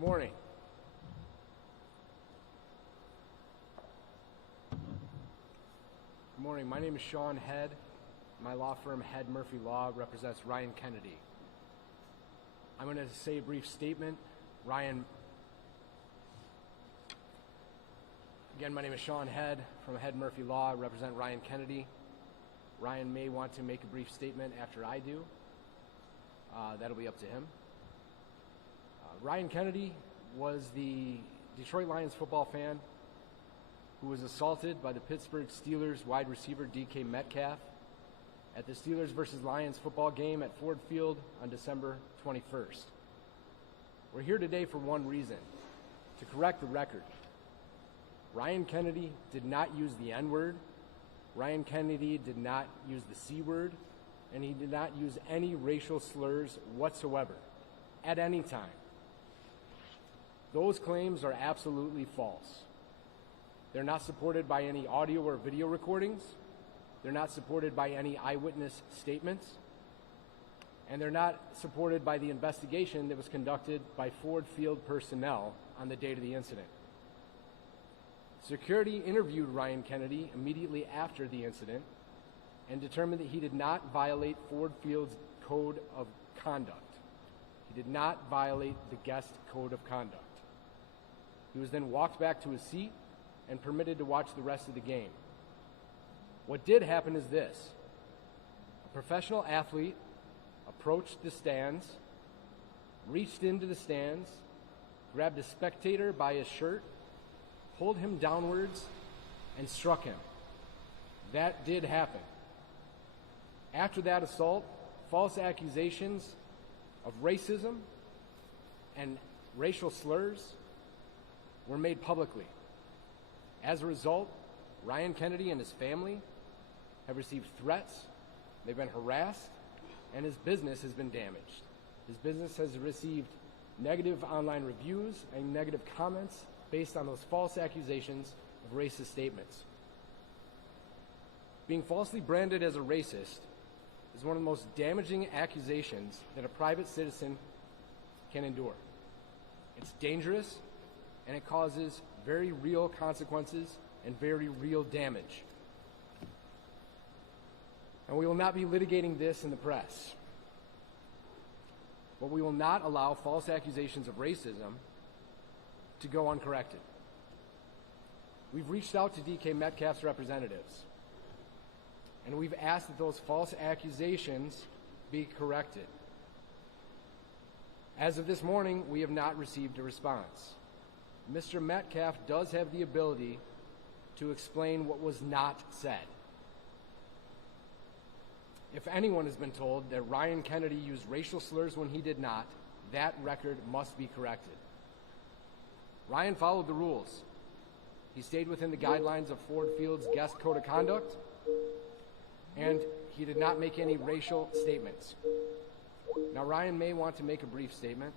Good morning. Good morning. My name is Sean Head. My law firm, Head Murphy Law, represents Ryan Kennedy. I'm going to say a brief statement. Again, my name is Sean Head from Head Murphy Law. I represent Ryan Kennedy. Ryan may want to make a brief statement after I do. That'll be up to him. Ryan Kennedy was the Detroit Lions football fan who was assaulted by the Pittsburgh Steelers wide receiver DK Metcalf at the Steelers versus Lions football game at Ford Field on December 21st. We're here today for one reason: to correct the record. Ryan Kennedy did not use the N-word, Ryan Kennedy did not use the C-word, and he did not use any racial slurs whatsoever at any time. Those claims are absolutely false. They're not supported by any audio or video recordings. They're not supported by any eyewitness statements. And they're not supported by the investigation that was conducted by Ford Field personnel on the date of the incident. Security interviewed Ryan Kennedy immediately after the incident and determined that he did not violate Ford Field's code of conduct. He did not violate the guest code of conduct. He was then walked back to his seat and permitted to watch the rest of the game. What did happen is this: a professional athlete approached the stands, reached into the stands, grabbed a spectator by his shirt, pulled him downwards, and struck him. That did happen. After that assault, false accusations of racism and racial slurs were made publicly. As a result, Ryan Kennedy and his family have received threats, they've been harassed, and his business has been damaged. His business has received negative online reviews and negative comments based on those false accusations of racist statements. Being falsely branded as a racist is one of the most damaging accusations that a private citizen can endure. It's dangerous, and it causes very real consequences and very real damage. And we will not be litigating this in the press. But we will not allow false accusations of racism to go uncorrected. We've reached out to DK Metcalf's representatives, and we've asked that those false accusations be corrected. As of this morning, we have not received a response. Mr. Metcalf does have the ability to explain what was not said. If anyone has been told that Ryan Kennedy used racial slurs when he did not, that record must be corrected. Ryan followed the rules. He stayed within the guidelines of Ford Field's guest code of conduct, and he did not make any racial statements. Now, Ryan may want to make a brief statement,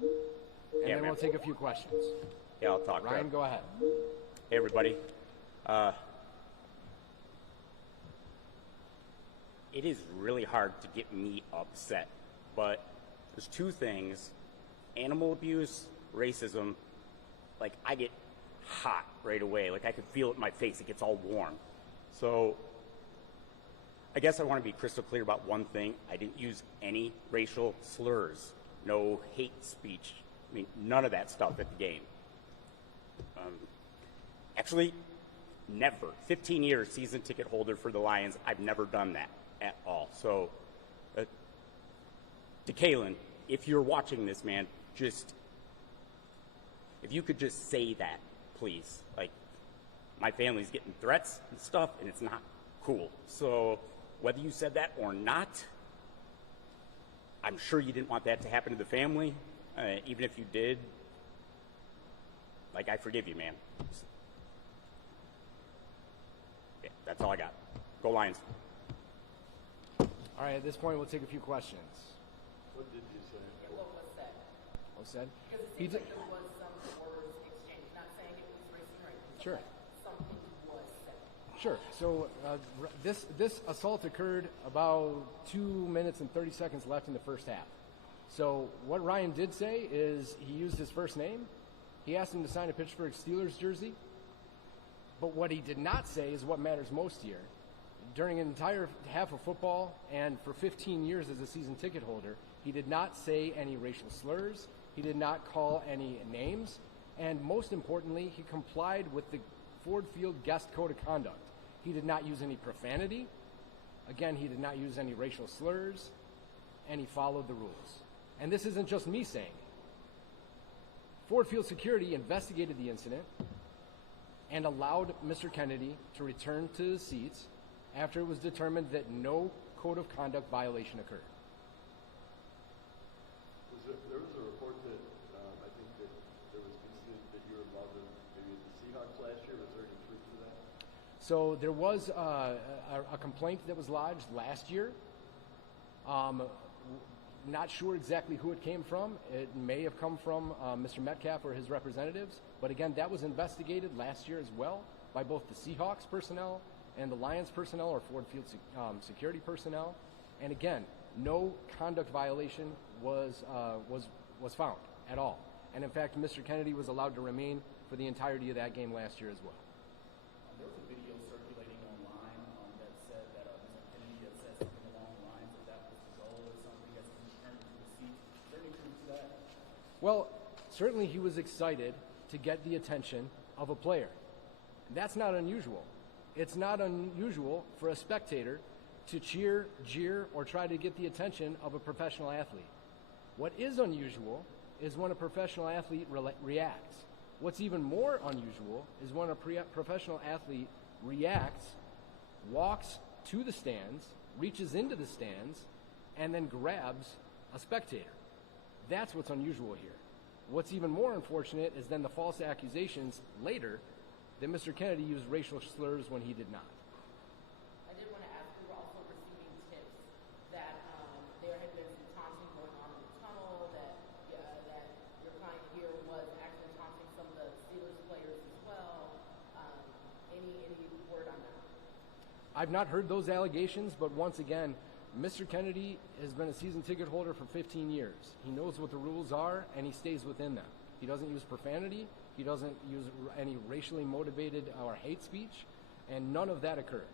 and then we'll take a few questions. Yeah, I'll talk. Ryan, go ahead. Hey, everybody. It is really hard to get me upset, but there's two things: animal abuse, racism. Like, I get hot right away. Like, I can feel it in my face. It gets all warm. So I guess I want to be crystal clear about one thing. I didn't use any racial slurs, no hate speech. I mean, none of that stuff at the game. Actually, never. 15 years season ticket holder for the Lions. I've never done that at all. So, DeKalen, if you're watching this, man, just, if you could just say that, please. Like, my family's getting threats and stuff, and it's not cool. So, whether you said that or not, I'm sure you didn't want that to happen to the family. Even if you did, like, I forgive you, man. Yeah, that's all I got. Go Lions. All right, at this point, we'll take a few questions. What did you say? What was said? What was said? Because it seems like there was some words exchanged. Not saying it was racist or anything. Sure. Something was said. Sure. So this assault occurred about 2 minutes and 30 seconds left in the first half. So what Ryan did say is he used his first name. He asked him to sign a Pittsburgh Steelers jersey. But what he did not say is what matters most here. During an entire half of football and for 15 years as a season ticket holder, he did not say any racial slurs. He did not call any names. And most importantly, he complied with the Ford Field guest code of conduct. He did not use any profanity. Again, he did not use any racial slurs. And he followed the rules. And this isn't just me saying it. Ford Field security investigated the incident and allowed Mr. Kennedy to return to his seats after it was determined that no code of conduct violation occurred. There was a report that I think that there was incident that you were involved in maybe the Seahawks last year. Was there any truth to that? So there was a complaint that was lodged last year. Not sure exactly who it came from. It may have come from Mr. Metcalf or his representatives. But again, that was investigated last year as well by both the Seahawks personnel and the Lions personnel or Ford Field security personnel. And again, no conduct violation was found at all. And in fact, Mr. Kennedy was allowed to remain for the entirety of that game last year as well. There was a video circulating online that said that Mr. Kennedy had said something along the lines of that was the goal or something as he returned to the seat. Is there any truth to that? Well, certainly he was excited to get the attention of a player. That's not unusual. It's not unusual for a spectator to cheer, jeer, or try to get the attention of a professional athlete. What is unusual is when a professional athlete reacts. What's even more unusual is when a professional athlete reacts, walks to the stands, reaches into the stands, and then grabs a spectator. That's what's unusual here. What's even more unfortunate is then the false accusations later that Mr. Kennedy used racial slurs when he did not. I did want to ask, we were also receiving tips that there had been some taunting going on in the tunnel, that your client here was actually taunting some of the Steelers players as well. Any word on that? I've not heard those allegations, but once again, Mr. Kennedy has been a season ticket holder for 15 years. He knows what the rules are, and he stays within them. He doesn't use profanity. He doesn't use any racially motivated or hate speech, and none of that occurred.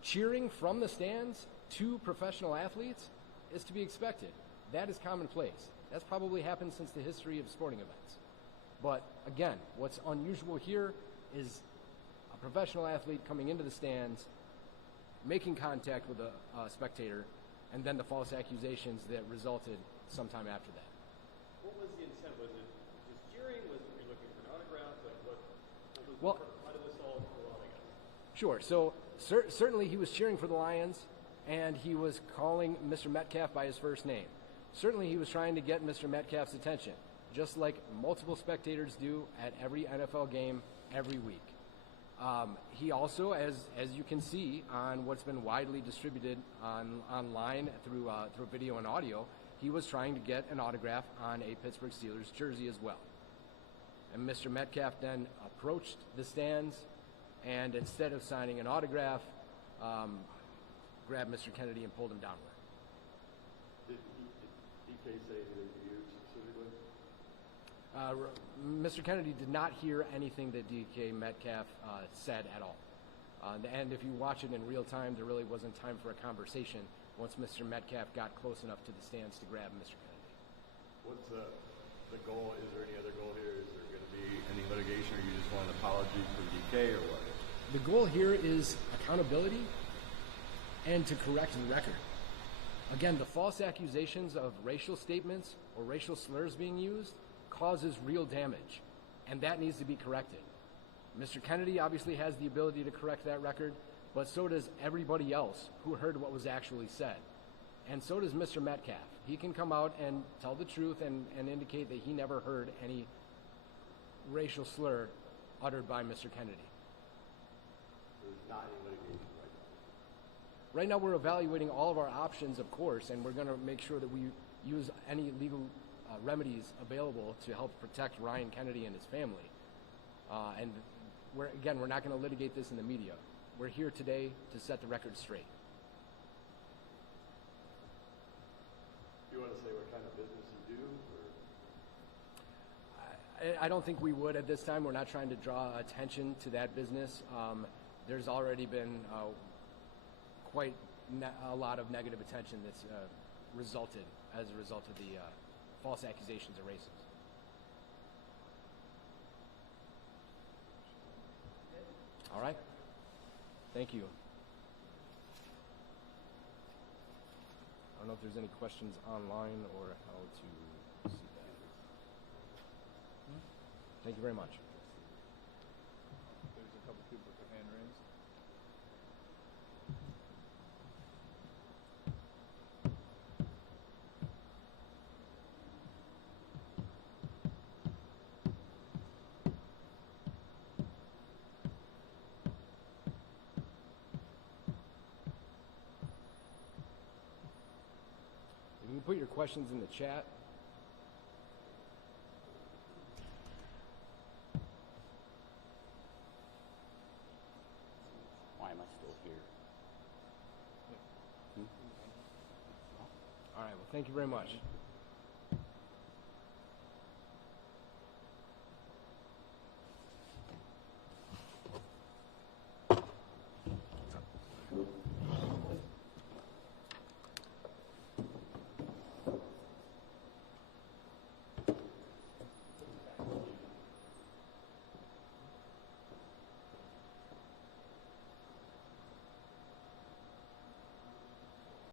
Cheering from the stands to professional athletes is to be expected. That is commonplace. That's probably happened since the history of sporting events. But again, what's unusual here is a professional athlete coming into the stands, making contact with a spectator, and then the false accusations that resulted sometime after that. What was the intent? Was it just cheering? Was it you looking for an autograph? Like Well, how did this all go out, I guess? Sure. So certainly he was cheering for the Lions, and he was calling Mr. Metcalf by his first name. Certainly he was trying to get Mr. Metcalf's attention, just like multiple spectators do at every NFL game every week. He also, as you can see on what's been widely distributed online through video and audio, he was trying to get an autograph on a Pittsburgh Steelers jersey as well. And Mr. Metcalf then approached the stands, and instead of signing an autograph, grabbed Mr. Kennedy and pulled him downward. Did DK say anything to you specifically? Mr. Kennedy did not hear anything that DK Metcalf said at all. And if you watch it in real time, there really wasn't time for a conversation once Mr. Metcalf got close enough to the stands to grab Mr. Kennedy. What's the goal? Is there any other goal here? Is there going to be any litigation, or you just want an apology for DK, or what? The goal here is accountability and to correct the record. Again, the false accusations of racial statements or racial slurs being used causes real damage, and that needs to be corrected. Mr. Kennedy obviously has the ability to correct that record, but so does everybody else who heard what was actually said. And so does Mr. Metcalf. He can come out and tell the truth and indicate that he never heard any racial slur uttered by Mr. Kennedy. There's not any litigation right now. Right now we're evaluating all of our options, of course, and we're going to make sure that we use any legal remedies available to help protect Ryan Kennedy and his family. And we're not going to litigate this in the media. We're here today to set the record straight. Do you want to say what kind of business you I don't think we would at this time. We're not trying to draw attention to that business. There's already been quite a lot of negative attention that's resulted as a result of the false accusations of racism. All right. Thank you. I don't know if there's any questions online or how to see that. Thank you very much. There's a couple people with their hand raised. You can put your questions in the chat. Why am I still here? All right. Well, thank you very much.